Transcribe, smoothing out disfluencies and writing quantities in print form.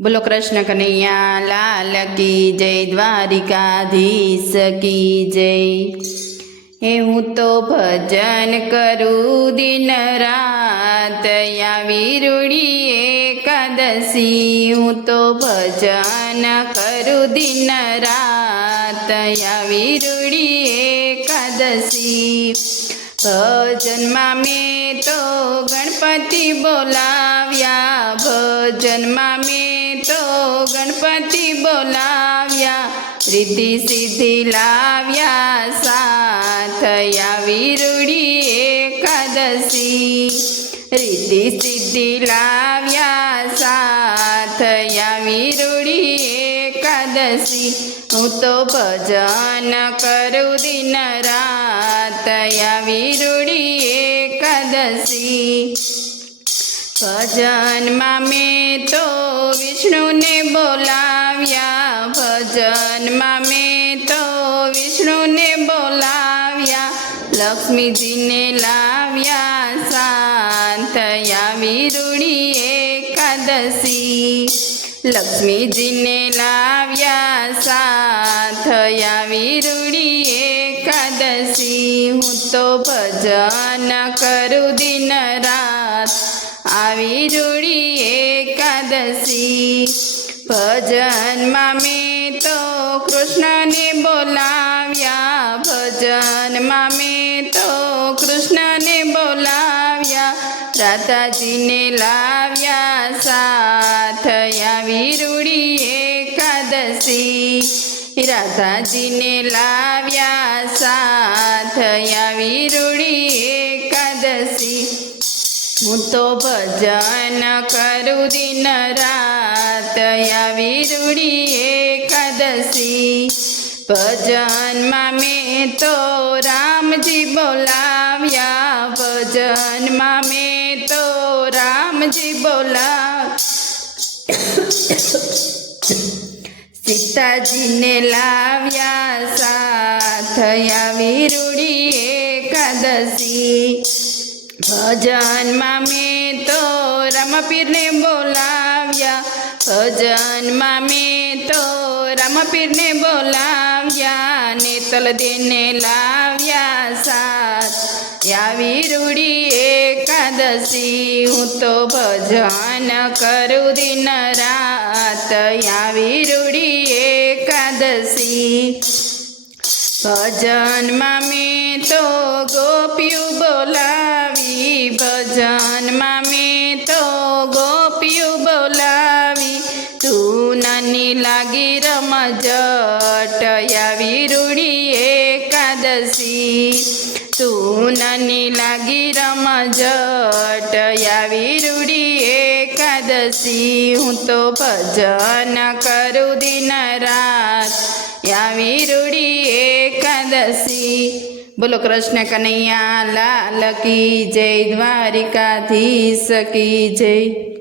बोलो कृष्ण कन्हैया लाल की जय, द्वारिकाधीश की जय। हे हूँ तो भजन करूँ दिन रात, या वीरुड़ी एकादशी। हूँ तो भजन करूँ दिन रात, या वीरुड़ी एकादशी। भजन में तो गणपति बोलाव्या, भजन में तो गणपति बोलाव्या। रिद्धि सिद्धि लाव्या साथ, या वीरुड़ी एकादशी। रिद्धि सिद्धि लाव्या साथ, या वीरुड़ी एकादशी। हूँ तो भजन करूँ दिन रात, या वीरुड़ी एकादशी। भजन में तो विष्णु ने बोलाव्या, भजन में तो विष्णु ने बोलाव्या। लक्ष्मी जी ने लाव्या साथ, या वीरुड़ी एकादशी। लक्ष्मी जी ने लाव्या साथ, या वीरुड़ी एकादशी। हूँ तो भजन करूँ दिन रात, आ वीरुड़ी एकादशी। भजन में तो कृष्ण ने बोलाव्या, भजन में तो कृष्ण ने बोलाव्या। राधा जी ने लाव्या साथ, या वीरुड़ी एकादशी। राधा जी ने लाव्या साथ, या वीरुड़ी एकादशी। हूँ तो भजन करूँ दिन रात, या वीरुड़ी एकादशी। भजन में तो राम जी बोलाव्या, भजन में तो राम जी बोला। सीता जी ने लाव्या साथ, या वीरुड़ी एकादशी। भजन में तो रामपीर ने बोलाव्या, भजन में तो रामपीर ने बोलाव्या। नेतल देने लाव्या साथ, या वीरुड़ी एकादशी। हूँ तो भजन करूँ दिन रात, या वीरुड़ी एकादशी। भजन में तो गोपियों बोलावी, भजन में तो गोपियों बोलावी। तू नानी लागी रमजट, या वीरुड़ी एकादशी। तू नानी लागी रमजट, या वीरुड़ी एकादशी। हूँ तो भजन करूँ दिन रात, या वीरुड़ी एकादशी। बोलो कृष्ण कन्हैया लाल की जय, द्वारिकाधीश की जय।